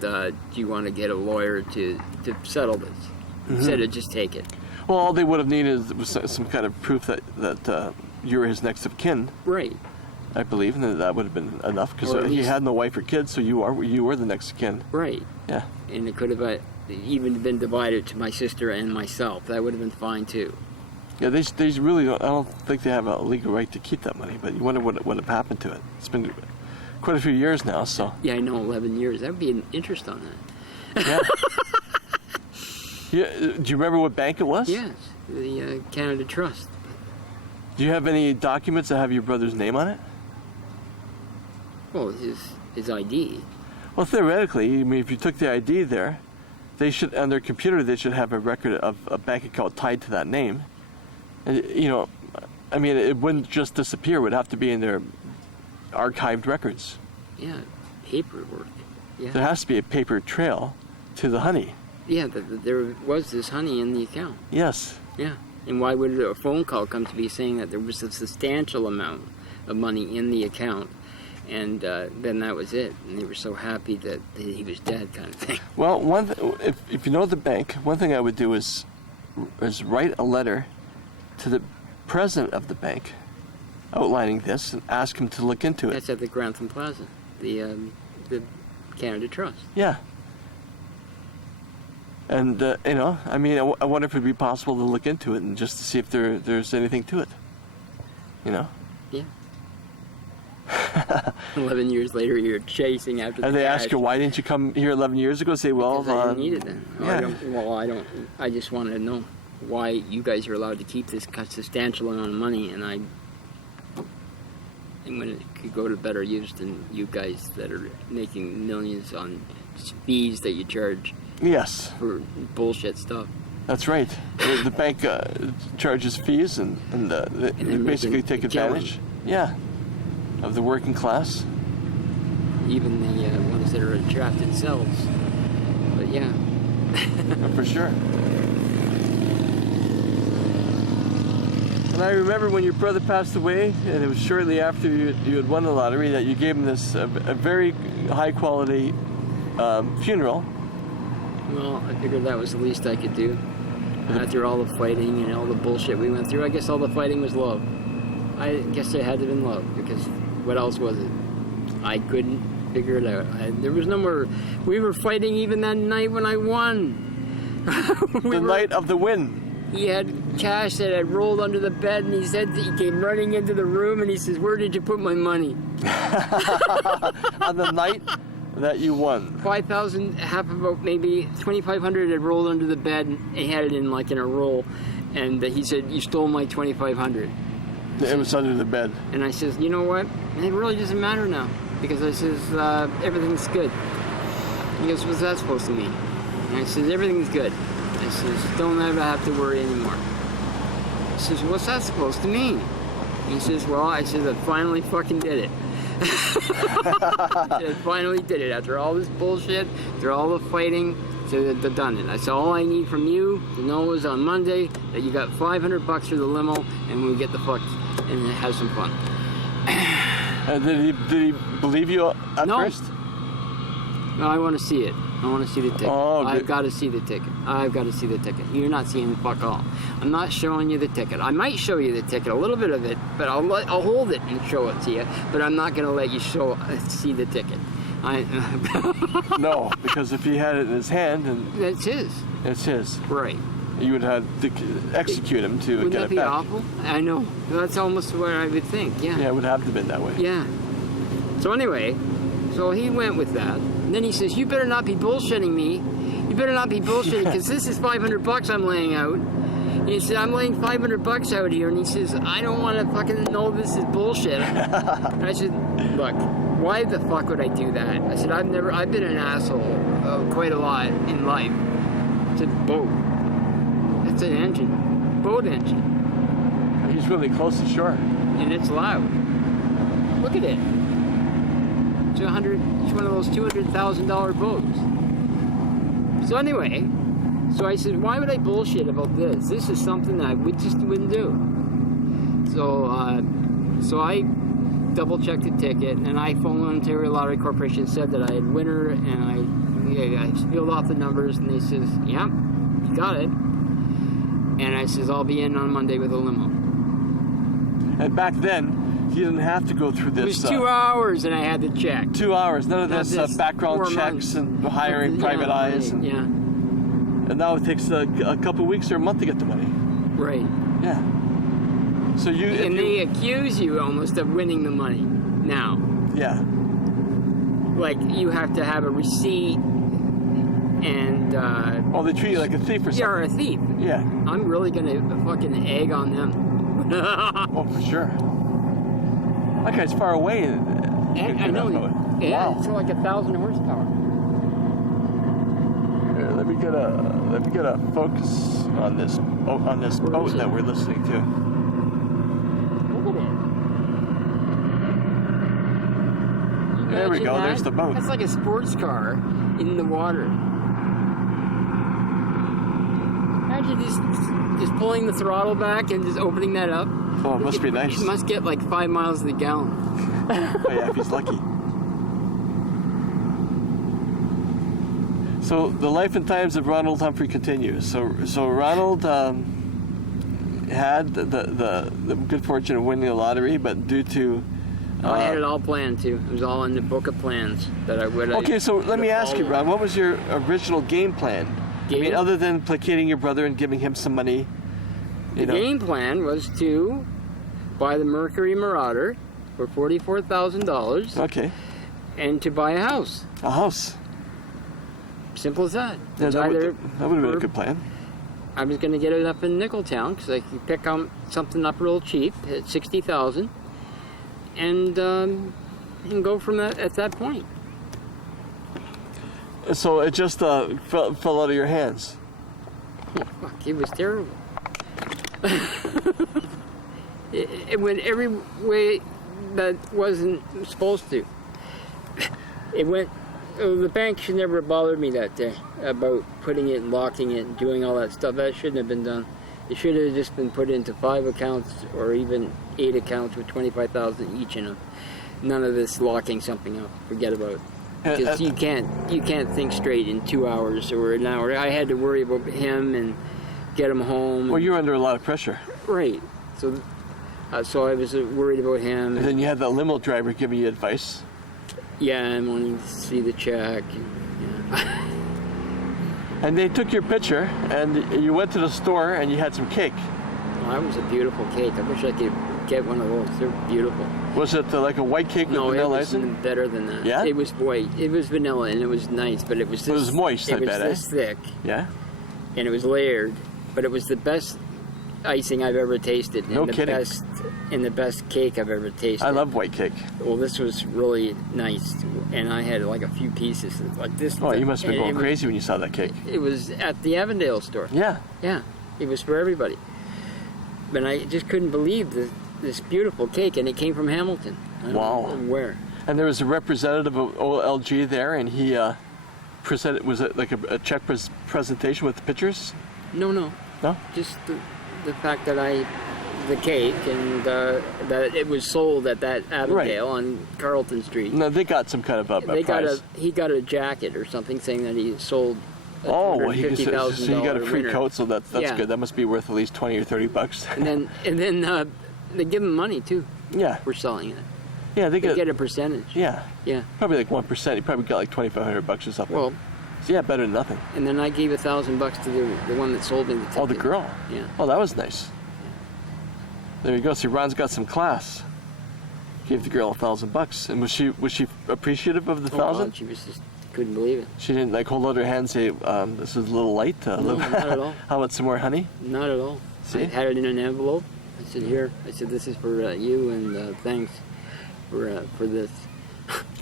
and do you want to get a lawyer to settle this? Instead of just take it. Well, all they would have needed was some kind of proof that you were his next of kin. Right. I believe, and that would have been enough, because he had no wife or kids, so you were the next of kin. Right. Yeah. And it could have even been divided to my sister and myself. That would have been fine too. Yeah, they really don't. I don't think they have a legal right to keep that money. But you wonder what would have happened to it. It's been quite a few years now, so. Yeah, I know, 11 years. That would be an interest on that. Yeah. Yeah. Do you remember what bank it was? Yes, the Canada Trust. Do you have any documents that have your brother's name on it? Well, his ID. Well, theoretically, I mean, if you took the ID there, they should, on their computer, they should have a record of a bank account tied to that name. And, you know, I mean, it wouldn't just disappear. It would have to be in their archived records. Yeah, paperwork. Yeah. There has to be a paper trail to the honey. Yeah, there was this honey in the account. Yes. Yeah. And why would a phone call come to be saying that there was a substantial amount of money in the account? And then that was it. And they were so happy that he was dead, kind of thing. Well, if you know the bank, one thing I would do is write a letter to the president of the bank outlining this and ask him to look into it. That's at the Grantham Plaza, the Canada Trust. Yeah. And, you know, I mean, I wonder if it would be possible to look into it and just to see if there's anything to it. You know? Yeah. 11 years later, you're chasing after the And they cash. ask you, why didn't you come here 11 years ago? Say, well, because I didn't need it then. Yeah. I just wanted to know why you guys are allowed to keep this substantial amount of money, and when it could go to better use than you guys that are making millions on fees that you charge. Yes. For bullshit stuff. That's right. The bank charges fees, and they basically take advantage. Yeah. Of the working class. Even the ones that are trapped in cells. But yeah. For sure. And I remember when your brother passed away, and it was shortly after you had won the lottery, that you gave him this a very high quality funeral. Well, I figured that was the least I could do. After all the fighting and all the bullshit we went through, I guess all the fighting was love. I guess it had to have been love, because what else was it? I couldn't figure it out. There was no more. We were fighting even that night when I won. Night of the win. He had cash that had rolled under the bed, and he said he came running into the room, and he says, "Where did you put my money?" On the night that you won. 5,000, half about maybe 2,500 had rolled under the bed, and he had it in a roll, and he said, "You stole my 2,500." It was under the bed. And I says, "You know what? It really doesn't matter now," because I says, "Everything's good." He goes, "What's that supposed to mean?" And I says, "Everything's good." I says, "Don't ever have to worry anymore." He says, "What's that supposed to mean?" And he says, "Well," I said, "I finally fucking did it." I finally did it after all this bullshit, after all the fighting. So they've done it. I said, all I need from you to know is on Monday that you got $500 for the limo, and we get the fuck and have some fun. Did he believe you at first? No, I want to see it. I want to see the ticket. Oh, I've got to see the ticket. I've got to see the ticket. You're not seeing fuck all. I'm not showing you the ticket. I might show you the ticket, a little bit of it, but I'll hold it and show it to you. But I'm not going to let you see the ticket. No, because if he had it in his hand, and it's his. It's his. Right. You would have to execute him to Wouldn't get that it be back. awful? I know. That's almost what I would think. Yeah. Yeah, it would have to have been that way. Yeah. So anyway, so he went with that. And then he says, "You better not be bullshitting me. You better not be bullshitting, because this is $500 I'm laying out." And he said, "I'm laying $500 out here." And he says, "I don't want to fucking know this is bullshit." And I said, "Look, why the fuck would I do that?" I said, I've been an asshole quite a lot in life. I said, "Boat. It's an engine. Boat engine." He's really close to shore. And it's loud. Look at it. It's one of those $200,000 boats. So anyway, so I said, why would I bullshit about this? This is something that I wouldn't do. So I double checked the ticket, and I phoned Ontario Lottery Corporation, said that I had winner, and I I spilled off the numbers, and they says, "Yep, you got it." And I says, "I'll be in on Monday with a limo." And back then, you didn't have to go through It this. was 2 hours, and I had to check. 2 hours. None of Not this this background 4 checks months. and hiring private eyes. Right, yeah, And now it takes a couple weeks or a month to get the money. right. Yeah. So you. if And you- they accuse you almost of winning the money now. Yeah. Like, you have to have a receipt, and Oh, they treat you like a thief or you're something. a thief. Yeah. I'm really gonna fucking egg on them. Oh, for sure. That guy's far away. I know. Yeah, Wow. it's like 1,000 horsepower. Here, let me get a focus on this boat is it? that we're listening to. Look at it. There we Imagine go, that? there's the boat. That's like a sports car in the water. Imagine just pulling the throttle back and just opening that up. Oh, it must be nice. It must get like 5 miles to the gallon. Oh yeah, if he's lucky. So the life and times of Ronald Humphrey continues. So Ronald had the good fortune of winning the lottery, but due to I had it all planned too. It was all in the book of plans that I would. okay, so let me ask you, Ron, what was your original game plan? I mean, Game? other than placating your brother and giving him some money, The game plan was to buy the Mercury Marauder for $44,000 Okay, and to buy a house. a house. Simple as that. Yeah, It's that would either have been a for- good plan. I was going to get it up in Nickeltown because I could pick something up real cheap at $60,000, and go from that at that point. So it just fell out of your hands. Oh, fuck, it was terrible. it went every way that wasn't supposed to. It went. The bank should never have bothered me that day about putting it and locking it and doing all that stuff. That shouldn't have been done. It should have just been put into 5 accounts or even 8 accounts with $25,000 each in them. None of this locking something up. Forget about it. Because you can't think straight in 2 hours or an hour. I had to worry about him and get him home. Well, you're under a lot of pressure. Right. So I was worried about him. And then you had that limo driver giving you advice. Yeah, I'm wanting to see the check. Yeah. And they took your picture, and you went to the store, and you had some cake. Oh, that was a beautiful cake. I wish I could get one of those. They're beautiful. Was it like a white cake with No, it vanilla was icing? better than that. Yeah? It was white. It was vanilla, and it was nice, but it was this, It was moist, I It was bet, this thick, Yeah? and it was layered, but it was the best icing I've ever tasted. No and the kidding. the best cake I've ever tasted. I love white cake. Well, this was really nice, and I had like a few pieces like this. Oh, you must have been and going crazy when you saw that cake. It was at the Avondale store. Yeah. Yeah, it was for everybody. But I just couldn't believe this beautiful cake, and it came from Hamilton. I don't Wow. know where? And there was a representative of OLG there, and he presented, was it like a check presentation with the pictures? No, No? just the fact that the cake and that it was sold at that Avondale on Carlton Street. No, they got some kind of a prize. He got a jacket or something saying that he sold. Oh, well, so $250,000 he got a free winner. coat, so that's Yeah. good. That must be worth at least $20 or $30. And then they give him money too Yeah. for selling it. Yeah, they They get get a percentage. Yeah. Yeah. Probably like 1%. He probably got like $2,500 or something. Well, So yeah, better than nothing. and then I gave $1,000 to the one that sold me the ticket. Oh, the girl. Yeah. Oh, that was nice. There you go. See, Ron's got some class. Gave the girl $1,000, and was she appreciative of the Oh, God, $1,000? she was just couldn't believe it. She didn't like hold out her hand and say, "This is a little light." No, not at all. How about some more honey? Not at all. See? I had it in an envelope. I said, "Here." I said, "This is for you, and thanks for this."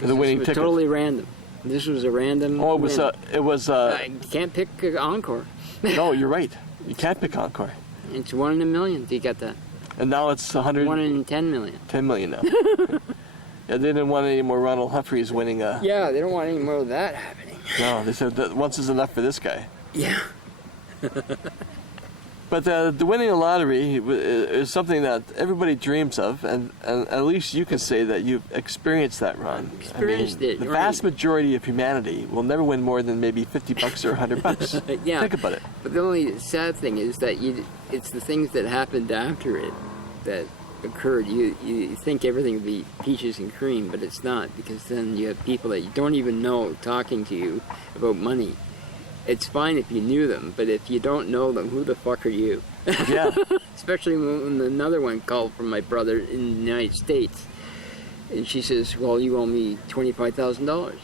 The winning was ticket. Totally random. This was a random. Oh, it was. I can't pick Encore. No, you're right. You can't pick Encore. It's 1 in a million. Do you get that? And now it's 110 1 in 10 million. million now. Yeah, they didn't want any more Ronald Humphreys winning. Yeah, they don't want any more of that happening. No, they said that once is enough for this guy. Yeah. But the winning the lottery is something that everybody dreams of, and at least you can say that you've experienced that, Ron. Experienced it. The right. vast majority of humanity will never win more than maybe $50 or $100. Yeah. Think about it. But the only sad thing is that it's the things that happened after it that occurred. You think everything would be peaches and cream, but it's not, because then you have people that you don't even know talking to you about money. It's fine if you knew them, but if you don't know them, who the fuck are you? Yeah. Especially when another one called from my brother in the United States, and she says, "Well, you owe me $25,000."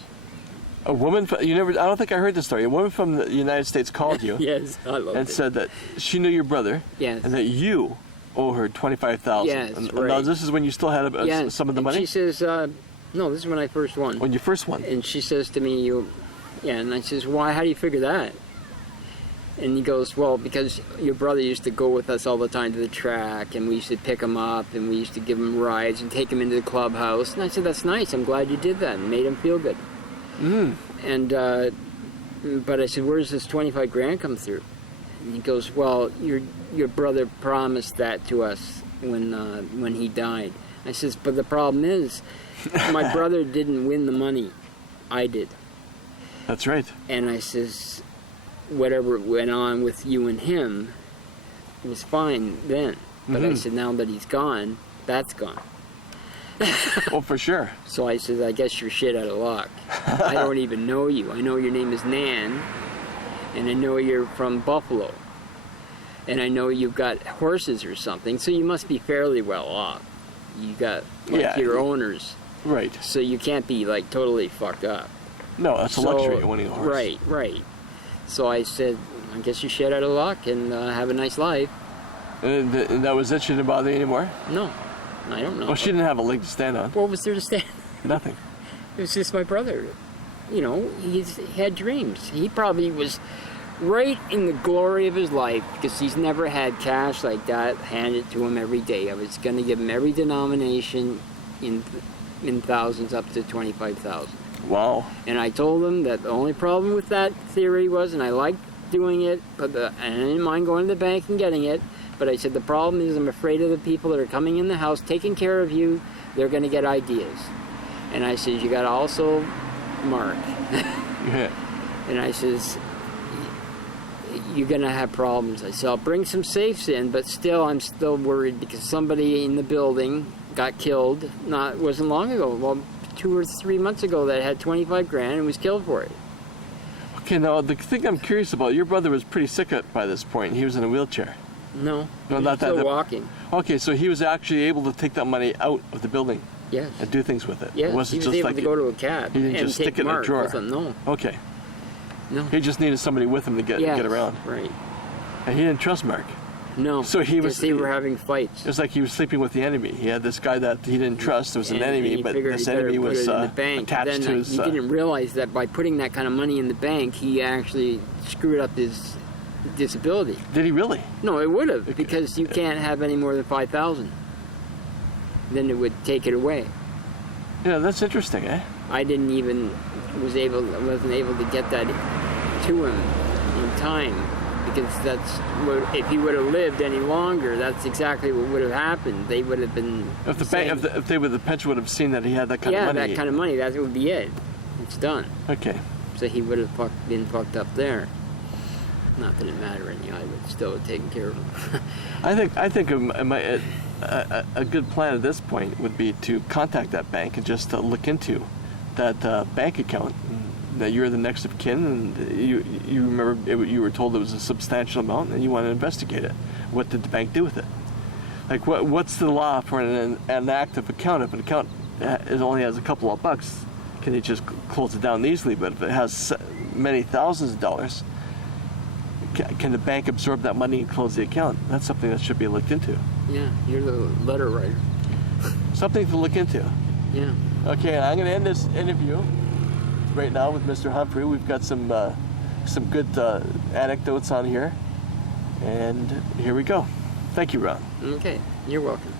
A woman, I don't think I heard this story. A woman from the United States called you Yes, I love and it. said that she knew your brother, Yes. and that you owe her $25,000. Yes, and right. Now this is when you still had Yes. some of the And money? she says, "No, this is when I first won." When you first won? And she says to me, and I says, "Why? How do you figure that?" And he goes, "Well, because your brother used to go with us all the time to the track, and we used to pick him up, and we used to give him rides and take him into the clubhouse." And I said, "That's nice. I'm glad you did that. It made him feel good." And but I said, "Where's this 25 grand come through?" And he goes, "Well, your brother promised that to us when he died." I says, "But the problem is, my brother didn't win the money. I did." That's right. And I says, whatever went on with you and him was fine then. But I said, now that he's gone, that's gone. Well, for sure. So I said, I guess you're shit out of luck. I don't even know you. I know your name is Nan, and I know you're from Buffalo. And I know you've got horses or something, so you must be fairly well off. You got your owners. Right. So you can't be like totally fuked up. No, that's a luxury winning a horse. Right. So I said, I guess you're shit out of luck, and have a nice life. And that was it? She didn't bother you anymore? No, I don't know. Well, she didn't have a leg to stand on. What was there to stand? Nothing. It was just my brother. You know, he had dreams. He probably was right in the glory of his life, because he's never had cash like that handed to him every day. I was going to give him every denomination in thousands up to 25,000. Wow. And I told him that the only problem with that theory was, and I liked doing it, and I didn't mind going to the bank and getting it, but I said the problem is I'm afraid of the people that are coming in the house, taking care of you, they're going to get ideas. And I said, you got to also mark. Yeah. And I says, you're going to have problems. I said, I'll bring some safes in, but still, I'm still worried because somebody in the building got killed, wasn't long ago, well, 2 or 3 months ago, that had 25 grand and was killed for it. Okay, now the thing I'm curious about, your brother was pretty sick by this point. He was in a wheelchair. No, No, he's not that. still walking. Okay, so he was actually able to take that money out of the building Yes. and do things with it. Yes, It wasn't he was just able like to go to a cab he didn't and just take stick it in a Mark drawer. with him. No. Okay. No. He just needed somebody with him to get around. Right. And he didn't trust Mark. No. So because they were having fights. It was like he was sleeping with the enemy. He had this guy that he didn't trust. It was an And enemy, he but figured this he better enemy put was it in the bank. attached Then to his... he didn't realize that by putting that kind of money in the bank, he actually screwed up his disability. Did he really? No, it would have, because you can't have any more than 5,000. Then it would take it away. Yeah, that's interesting, eh? I wasn't able to get that to him in time, because if he would have lived any longer, that's exactly what would have happened. They would have been. If the pension would have seen that he had that kind of money. Yeah, that kind of money, that would be it. It's done. Okay. So he would have been fucked up there. Not that it mattered any. I would still have taken care of him. I think a good plan at this point would be to contact that bank and just look into that bank account. That you're the next of kin, and you remember you were told it was a substantial amount, and you want to investigate it. What did the bank do with it? Like what's the law for an active account? If an account only has a couple of bucks, can you just close it down easily? But if it has many thousands of dollars, can the bank absorb that money and close the account? That's something that should be looked into. Yeah, you're the letter writer. Something to look into. Yeah. Okay, I'm going to end this interview right now with Mr. Humphrey. We've got some good anecdotes on here, and here we go. Thank you, Ron. Okay, you're welcome.